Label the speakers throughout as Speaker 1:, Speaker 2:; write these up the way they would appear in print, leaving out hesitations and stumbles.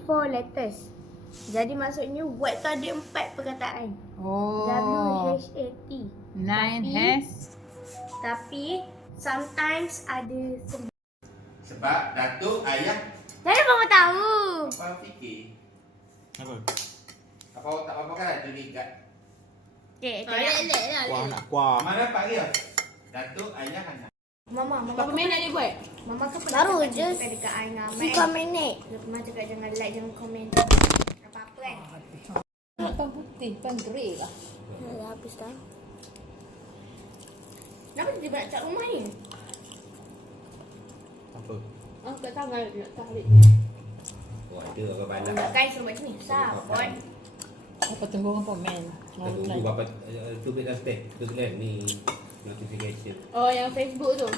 Speaker 1: 4 letters. Jadi maksudnya word tu ada 4 perkataan.
Speaker 2: Oh.
Speaker 1: WHAT.
Speaker 2: 9 has.
Speaker 1: Tapi sometimes ada
Speaker 3: Sebab datuk ayah
Speaker 1: Saya baru tahu.
Speaker 3: apa fikir.
Speaker 4: Apa?
Speaker 3: Apa tak apa kan ada ligat.
Speaker 1: Okey,
Speaker 4: Kuah nak kuah.
Speaker 3: Mana dapat dia? Datuk ayah anak.
Speaker 1: Mama
Speaker 2: Berapa minit dia buat?
Speaker 1: Mama kan
Speaker 5: Baru
Speaker 1: pernah
Speaker 5: je
Speaker 1: cakap dekat I dengan Ahmad.
Speaker 5: 3 minit.
Speaker 1: Dia pernah cakap jangan like, jangan komen. Apa-apa kan?
Speaker 2: Pan putih, pan grey lah.
Speaker 5: Dah habis dah.
Speaker 1: Kenapa dia nak cat rumah ni?
Speaker 4: Apa?
Speaker 2: Angkat tangan nak tarik.
Speaker 3: Oh ada orang bandar.
Speaker 1: Takkan suruh buat sini. Sabot.
Speaker 2: Apa tunggu orang komen?
Speaker 3: Kita tunggu berapa tu kita step. Tu kan ni notification.
Speaker 2: Oh, yang Facebook tu.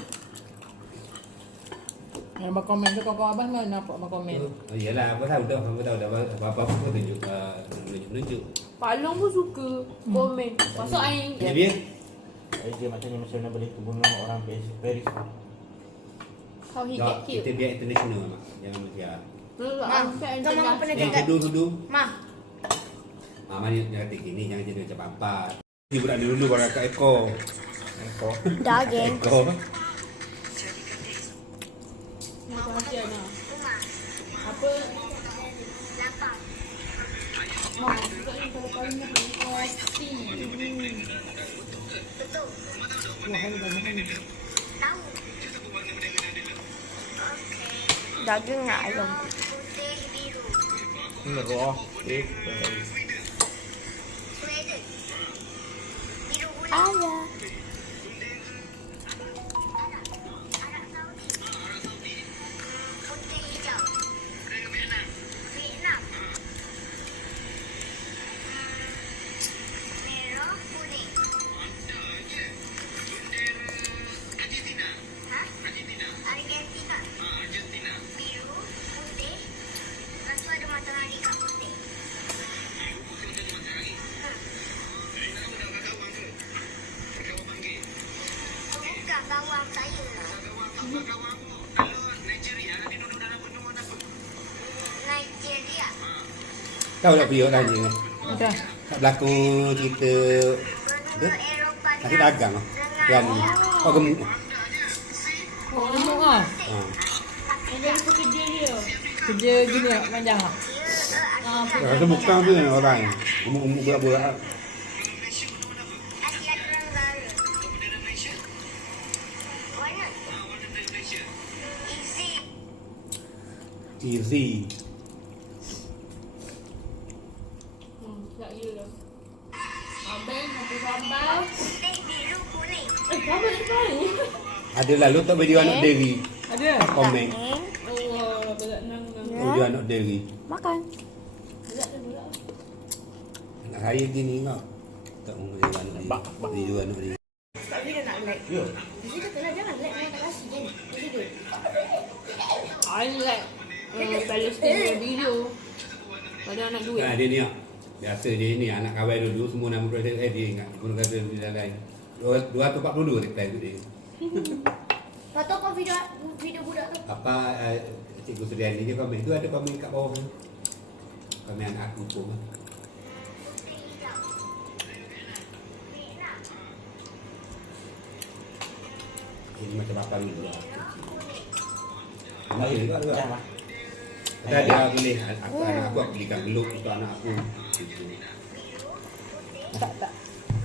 Speaker 2: Yang abang komen tu kawan-kawan abang mana nampak abang komen?
Speaker 3: Oh iyalah, apa tahu dah, apa tahu dah apa pun tunjuk menunjuk.
Speaker 2: Palong pun suka komen. Pasal I
Speaker 3: Dia dia
Speaker 4: Dia macamnya macam mana boleh bunuh orang Paris.
Speaker 2: how he
Speaker 3: tak,
Speaker 2: get
Speaker 3: kita
Speaker 2: killed.
Speaker 3: biar international mak. Jangan Malaysia.
Speaker 1: Ma, kau mama pernah
Speaker 3: Yang
Speaker 1: cakap.
Speaker 3: tudu.
Speaker 1: Ma,
Speaker 3: Mama ni jangan kata gini, jangan jadi macam apa. Dia budak dulu baru kat ekor.
Speaker 4: Engkau.
Speaker 5: Dah geng.
Speaker 3: Ekor.
Speaker 2: Macam macam mana? Apa? Mak, juga ni kalau kali nak beli kopi. Wah, ada banyak ni.
Speaker 5: Daging nak ayam.
Speaker 4: Merah.
Speaker 5: Ayah.
Speaker 1: kawan saya. Nigeria.
Speaker 3: Tahu tak Pio tanya ni?
Speaker 2: Dah.
Speaker 3: Tak berlaku cerita
Speaker 1: Benua Eropah
Speaker 3: Nasi dagang lah. Yang ni. Oh gemuk.
Speaker 2: Oh, gemuk ah.
Speaker 3: Ha.
Speaker 2: Yang dari pekerja dia. Kerja gini tak panjang ah. Ah,
Speaker 3: Rasa bukan tu yang orang. Gemuk-gemuk bola-bola.
Speaker 1: Asia Tenggara. Warna Easy.
Speaker 3: Easy.
Speaker 2: tak ya dah. Abang nak sambal.
Speaker 1: Putih, biru, kuning.
Speaker 2: Sambal ni tahu.
Speaker 3: Ada lah lu tak video anak dairy.
Speaker 2: Ada.
Speaker 3: Komen.
Speaker 2: Oh, berat nang.
Speaker 3: Video anak dairy.
Speaker 5: Makan.
Speaker 2: Berat tu berat.
Speaker 3: Anak saya gini kau. Tak mau video anak dairy. Video anak dairy.
Speaker 1: Tak bila nak like.
Speaker 3: Ya.
Speaker 1: Jadi katalah jangan like dengan tak kasih je. Jadi tu.
Speaker 2: I like Palestinian video. Pada anak duit.
Speaker 3: Dia ni ah. Biasa dia ni anak kawan dulu semua nama dia dia ingat. Guru kata dia lain. 242 reply tu dia.
Speaker 1: Kau tahu kau video budak tu?
Speaker 3: Apa Cikgu Sudiani dia komen tu ada komen kat bawah tu. Komen anak aku pun. Ini macam apa dulu lah. Baik juga tu lah. Ada dia boleh aku anak aku belikan geluk untuk anak aku. Gitu.
Speaker 2: Tak.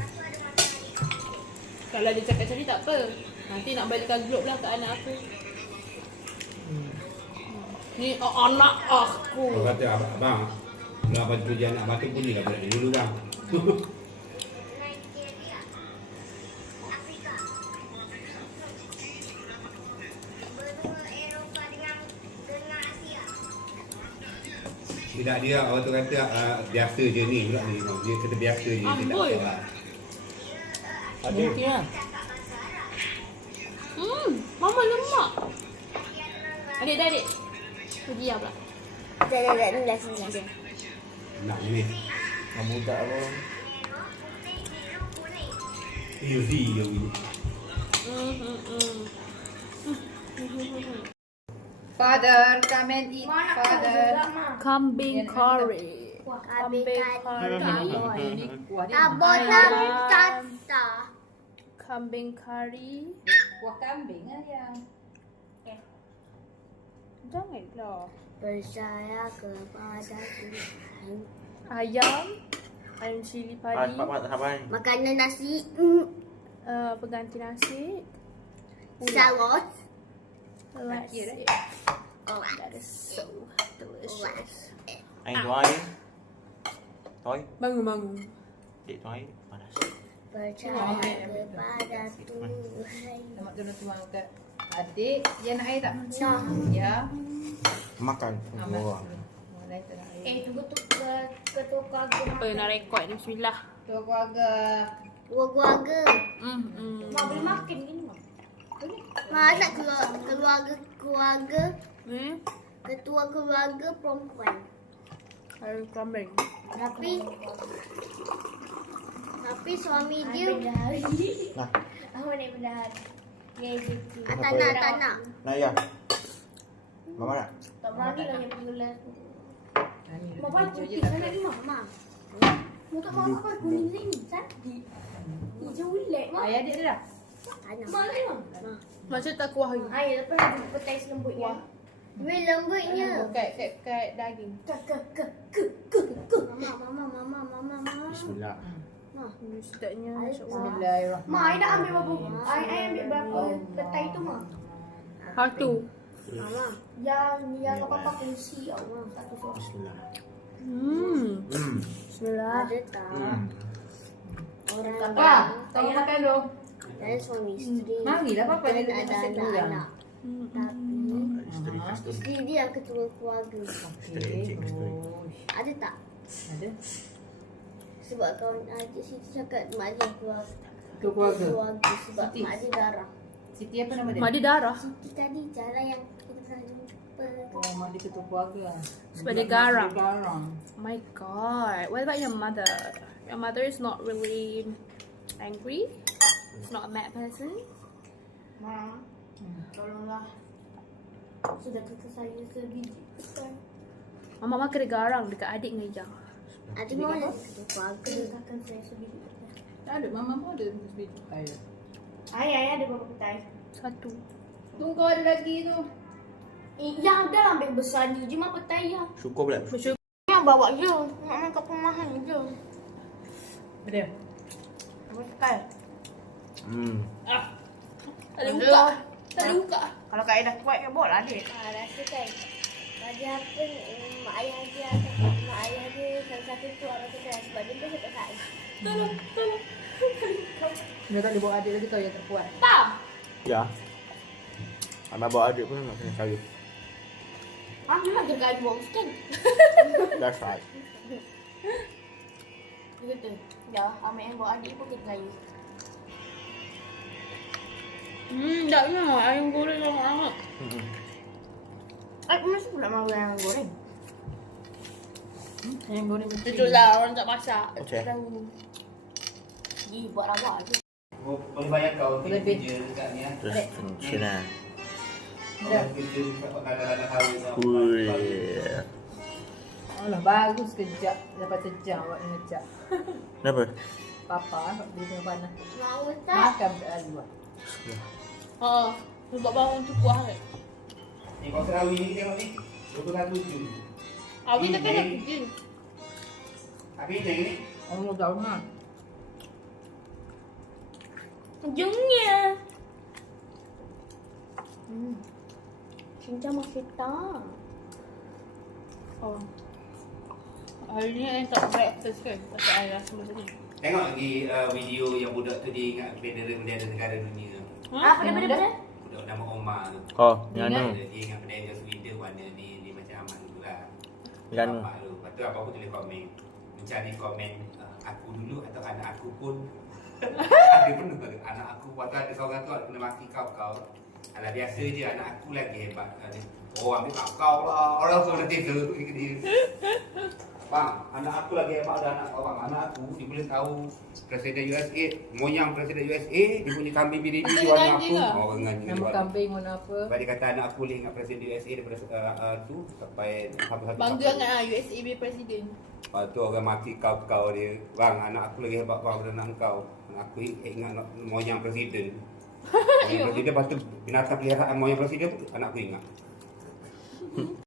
Speaker 2: Kalau dia cakap macam ni tak apa. Nanti nak balikkan globe lah ke anak aku. Ni anak aku.
Speaker 3: Kalau kata abang, kalau abang tuju anak abang tu bunyi lah budak dulu bang.
Speaker 1: Nigeria. Afrika. Benua Eropah dengan Asia.
Speaker 3: Tidak dia orang tu kata biasa je ni budak ni. Dia kata biasa je dia tak
Speaker 2: Amboi.
Speaker 3: tahu lah.
Speaker 4: Ada.
Speaker 2: Mungkin lah. Mama lemak. Adik dah adik. Pergi lah pula.
Speaker 5: Dah, ni dah sini dah.
Speaker 3: Nak ni.
Speaker 4: Budak apa?
Speaker 1: Putih, biru, kuning.
Speaker 3: Easy je bunyi.
Speaker 2: Father, come and eat.
Speaker 1: Mana
Speaker 2: Father.
Speaker 1: kambing
Speaker 2: Yan,
Speaker 1: curry.
Speaker 5: Kambing curry.
Speaker 2: Ini kuah dia.
Speaker 5: Abotan tata.
Speaker 1: Kambing curry.
Speaker 2: Kuah kambing kan yang.
Speaker 1: Janganlah.
Speaker 5: Percaya kepada Tuhan.
Speaker 1: Ayam. Ayam cili padi.
Speaker 5: Makanan nasi.
Speaker 1: Pengganti nasi.
Speaker 5: Salad.
Speaker 1: Let's
Speaker 2: Kira.
Speaker 1: see. That is so delicious.
Speaker 4: Anh thôi. Thôi,
Speaker 1: Bangun.
Speaker 4: để thôi. Panas.
Speaker 5: Percaya kepada Tuhan.
Speaker 2: Lemak tu nak tuang ke adik. Dia nak air tak? Ya.
Speaker 4: Makan.
Speaker 2: Amat. Mulai tak nak air.
Speaker 5: Tunggu tu ketukar
Speaker 1: Apa yang nak rekod ni? Bismillah.
Speaker 2: Tu keluarga.
Speaker 5: keluarga.
Speaker 1: Mak boleh makan gini mak.
Speaker 5: Mana keluarga ketua keluarga perempuan.
Speaker 1: Ayam kambing.
Speaker 5: Tapi suami dia
Speaker 4: Nah,
Speaker 5: apa nak benar?
Speaker 4: Apa
Speaker 5: Tak nak.
Speaker 4: nah ya. Mama nak?
Speaker 5: Tak berani lah yang pergi
Speaker 2: Mama
Speaker 5: putih sana ni mama. Mu tak mahu apa kuning ni. Sadi. Hijau ulat mak.
Speaker 2: Ayah adik dia dah?
Speaker 5: Tak nak. Mak ni mak.
Speaker 1: Macam tak kuah lagi.
Speaker 5: Ayah lepas nak petai selembutnya. Weh lembutnya.
Speaker 1: Kat daging.
Speaker 5: Mama.
Speaker 4: Bismillah.
Speaker 1: Sedapnya.
Speaker 2: Bismillahirrahmanirrahim.
Speaker 5: Mak, I nak ambil berapa? I ambil berapa petai tu mak?
Speaker 1: Satu.
Speaker 5: Mama. Yang papa kongsi Allah satu suara.
Speaker 4: Bismillah.
Speaker 1: Bismillah.
Speaker 5: Ada tak? Orang
Speaker 2: Apa? Tanya makan dulu.
Speaker 5: dan suami isteri.
Speaker 2: Marilah papa
Speaker 5: Dan
Speaker 2: dia
Speaker 5: ada
Speaker 2: ada
Speaker 5: anak-anak. Tapi
Speaker 4: Isteri custom.
Speaker 5: isteri dia ketua keluarga.
Speaker 4: Isteri, cik, isteri.
Speaker 5: Ada tak?
Speaker 2: Ada.
Speaker 5: Sebab kawan Cik Siti cakap mak dia
Speaker 2: Keluarga.
Speaker 5: keluarga sebab
Speaker 2: Siti.
Speaker 5: mak dia darah.
Speaker 2: Siti apa nama dia?
Speaker 1: Mak dia darah.
Speaker 5: Siti tadi jalan yang kita pernah jumpa.
Speaker 2: Oh, mak dia ketua keluarga.
Speaker 1: Sebab dia garang.
Speaker 2: Dia garang.
Speaker 1: My God. What about your mother? Your mother is not really angry. She's not a mad person.
Speaker 5: Ma, tolonglah. Sudah kata saya sebiji petai.
Speaker 1: Mama kena garang dekat adik dengan Ijah.
Speaker 5: Adik mau ada ketua keluarga dia takkan saya sebiji petai.
Speaker 2: Tak ada, mama pun ada sedikit air.
Speaker 5: Ayah ada berapa petai?
Speaker 1: Satu.
Speaker 2: Tunggu ada lagi tu.
Speaker 5: Yang dah lah ambil besar ni je mak petai ya.
Speaker 4: Syukur pula.
Speaker 1: Bersyukur.
Speaker 5: Mak bawa je. Mak main kat perumahan je.
Speaker 2: Ada.
Speaker 5: Apa petai?
Speaker 1: Tak ada buka. Tak ada buka.
Speaker 5: Kalau Kak dah kuat ke bawa lah adik. Rasa kan. Tadi apa mak ayah dia mak ayah dia salah satu tu orang kedai sebab dia pun cakap saya.
Speaker 1: Tolong.
Speaker 2: Dia tak boleh bawa adik lagi tau yang tak kuat.
Speaker 1: Tak.
Speaker 4: Ya. Anak bawa adik pun nak kena cari.
Speaker 5: Memang dia gaib bawa kan?
Speaker 4: That's right.
Speaker 5: Dia kata, ya Ahmad yang bawa adik pun kena gaib.
Speaker 1: Tak nak. Ayam goreng sangat.
Speaker 5: Masa pula mahu yang goreng?
Speaker 2: Yang goreng betul.
Speaker 1: Itulah orang tak masak.
Speaker 4: Okey.
Speaker 1: Tak tahu.
Speaker 5: Buat rawak je.
Speaker 3: Boleh bayar kau
Speaker 2: Lebih.
Speaker 3: kerja dekat ni ah.
Speaker 4: Terus sini.
Speaker 3: Orang kerja kadang-kadang kahwin sama.
Speaker 4: Ui.
Speaker 2: Alah, bagus kejap. Dapat sejam buat ngejap.
Speaker 4: Kenapa?
Speaker 2: Papa, dia tengah panas.
Speaker 5: Mau tak?
Speaker 2: Makan tak lalu buat.
Speaker 1: Sebab bangun tu kuah kan.
Speaker 3: Ni kau terawih ni tengok ni. 27.
Speaker 1: Awi tak kena kerja.
Speaker 3: Tapi ni
Speaker 2: Allah tahu mah.
Speaker 1: Ujungnya.
Speaker 5: Cinta masih tak.
Speaker 1: Oh. Hari ni yang tak breakfast kan. Pasal ayah semua tadi.
Speaker 3: tengok lagi video yang budak tu dia ingat bendera-bendera negara dunia.
Speaker 5: Apa benda-benda?
Speaker 3: Budak nama Omar tu.
Speaker 4: Oh, yang
Speaker 2: Ingat?
Speaker 4: anu.
Speaker 3: Dia ingat bendera Sweden warna ni macam aman tu lah.
Speaker 4: Yang anu.
Speaker 3: Bapak tu. Lepas tu apa pun tulis komen. Mencari komen aku dulu atau anak aku pun. Ada penuh tu. Anak aku waktu ada seorang tu kena maki kau. Alah biasa je anak aku lagi hebat. Oh ambil kat kau lah. Orang semua dah tiga dia. Bang, anak aku lagi hebat ada anak kau bang. Anak aku dia boleh tahu Presiden USA, moyang Presiden USA, dia punya kambing biri
Speaker 2: Betul
Speaker 3: di warna
Speaker 2: ganji
Speaker 3: apa?
Speaker 2: ke?
Speaker 3: Oh, ganji.
Speaker 2: Nama kambing warna apa?
Speaker 3: Sebab dia kata anak aku boleh ingat Presiden USA daripada tu sampai sampai
Speaker 1: Bangga sangat lah USAB Presiden.
Speaker 3: Lepas tu orang mati kau dia. Bang, anak aku lagi hebat bang daripada anak kau. Anak aku ingat moyang Presiden. Moyang Presiden, lepas tu binatang peliharaan moyang Presiden tu anak aku ingat.